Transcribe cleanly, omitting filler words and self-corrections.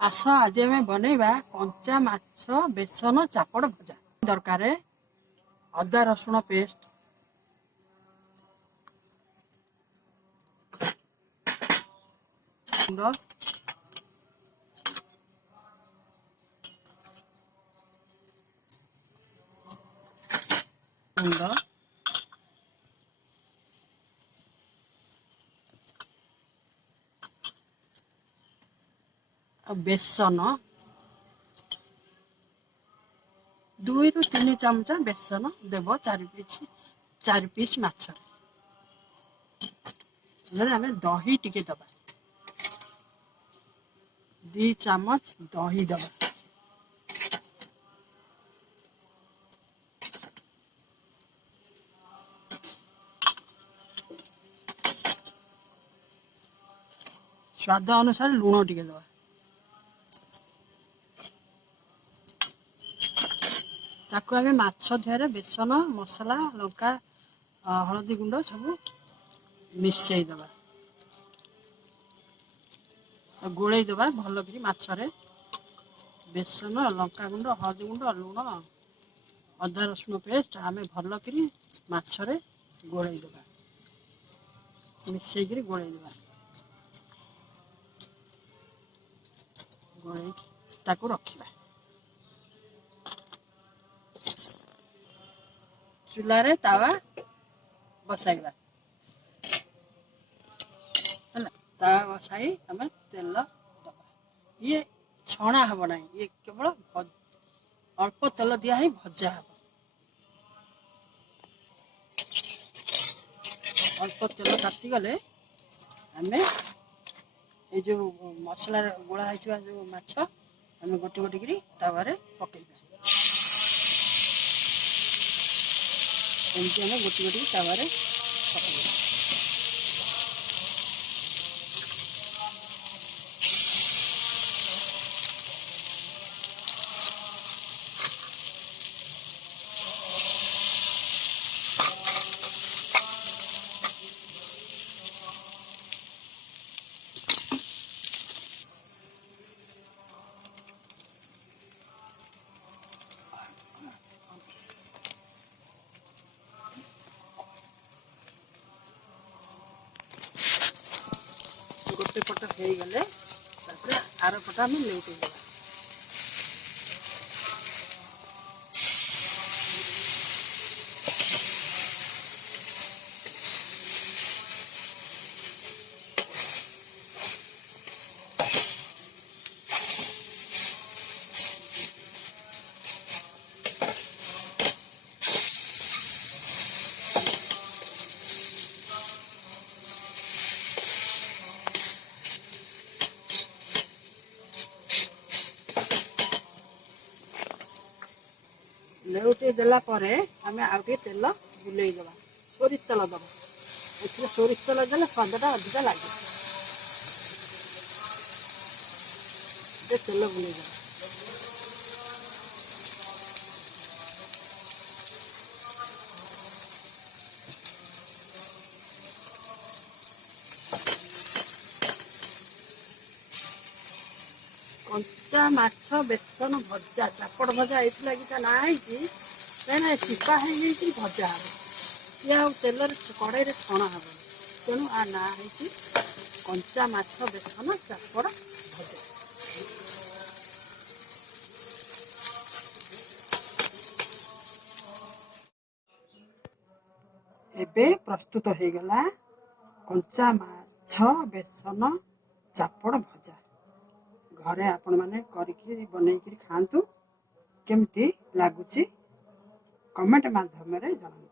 आस आज आम बनइबा कंचा माछ बेसन चापड़ भजा दरकार अदा रसुण पेस्ट बेसन 2 ରୁ 3 ଚାମଚ बेसन देव 4 पीस माछ आम दही टिके दबा 2 चामच दही दबा स्वाद अनुसार लूण टिके दबा ताकू आम माछ देहरे बेसन मसला लंका हलदी गुंड सब मिसई दबा गोलई दबा भल करी माछरे बेसन लंका गुंड हलदी गुंड लूण अदा रसुण पेस्ट आम भल करी माछरे गोलई दबा मिसई करी गोलई दबा गोलई ताकू रखिबा चूल्हे तावा बसाइबा तावा बसाई आम तेल दबा ये छणा हम ना ये केवल अल्प तेल दिया ही भजा हम अल्प तेल ताती गले आम ये जो मसला गोला जो माछ आम गोटे गोटे करी तावारे पकेइबा एमती आम गोटे गोटे तावारे पकेइबा गोटे पट हो गले आर पट आम लेउटे लेउटे देला परे आमे आउ के तेल बुलेई दबा सोरिष तेल दबा एथरे सोरिष तेल देले स्वादटा अधिक लागे तेल बुलेई दबा कंचा माछ बेसन भजा चापड़ भजा ये ना कहीं चिपा हो भजा हम ये तेल कड़े छणा हम तेणु आ ना कंचा माछ बेसन चापड़ भजा एबे प्रस्तुत हो गला कंचा माछ बेसन चापड़ भजा घरे आपण माने करिकी बनैकी खातु केमती लागुची कमेंट माध्यम रे जणाନ୍ତୁ।